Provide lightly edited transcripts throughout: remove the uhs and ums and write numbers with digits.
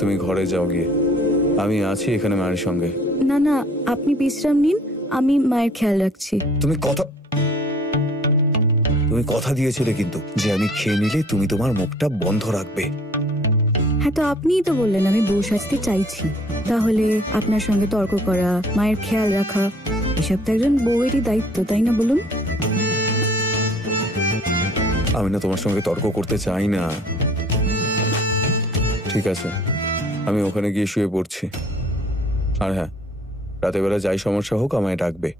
তুমি ঘরে যাও গিয়ে, আমি আছি এখানে মায়ের সঙ্গে। না না, আপনি বিশ্রাম নিন, আমি মায়ের খেয়াল রাখছি। তুমি কথা দিয়েছিলে কিন্তু যে আমি খেয়ে নিলে তুমি তোমার মুখটা বন্ধ রাখবে। হ্যাঁ, তো আপনিই তো বললেন আমি বউ সাজতে চাইছি, তাহলে আপনার সঙ্গে তর্ক করা, মায়ের খেয়াল রাখা, এসব তো একজন বউয়েরই দায়িত্ব, তাই না বলুন? আমি না তোমার সঙ্গে তর্ক করতে চাই না। ঠিক আছে, আমি ওখানে গিয়ে শুয়ে পড়ছি। আর হ্যাঁ, রাতের বেলা যাই সমস্যা হোক আমায় ডাকবে।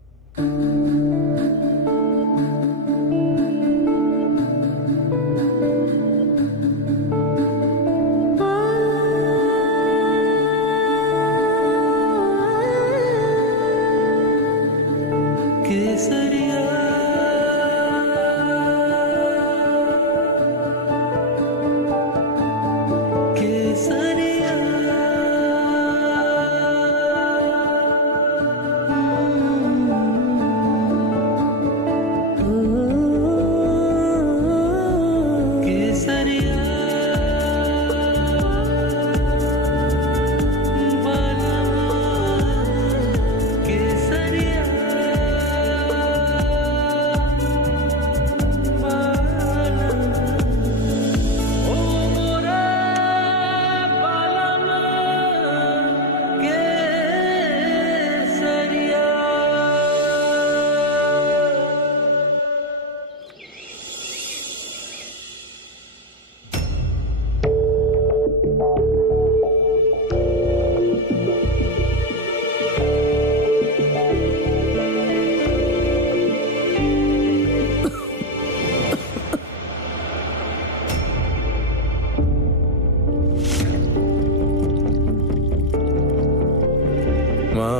মা,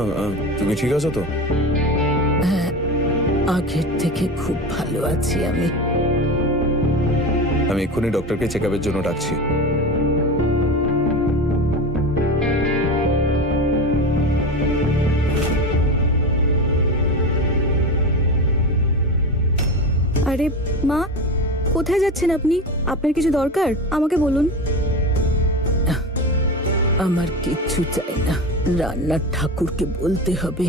তুমি ঠিক আছো তো? হ্যাঁ, আগের থেকে খুব ভালো আছি আমি। এক্ষুনি ডক্টরকে চেকআপের জন্য ডাকছি। আরে মা, কোথায় যাচ্ছেন আপনি? আপনার কিছু দরকার? আমাকে বলুন। আমার কিচ্ছু চাই না, রান্নার ঠাকুরকে বলতে হবে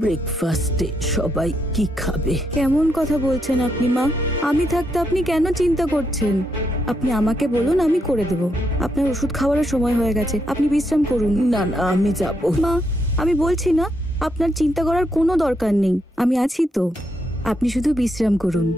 ব্রেকফাস্টে সবাই কি খাবে। কেমন কথা বলছেন আপনি মা? আমি থাকতে আপনি কেন চিন্তা করছেন? আপনি আমাকে বলুন, আমি করে দেব। আপনার ওষুধ খাওয়ার সময় হয়ে গেছে, আপনি বিশ্রাম করুন। না না, আমি যাব। মা, আমি বলছি না, আপনার চিন্তা করার কোনো দরকার নেই, আমি আছি তো। আপনি শুধু বিশ্রাম করুন।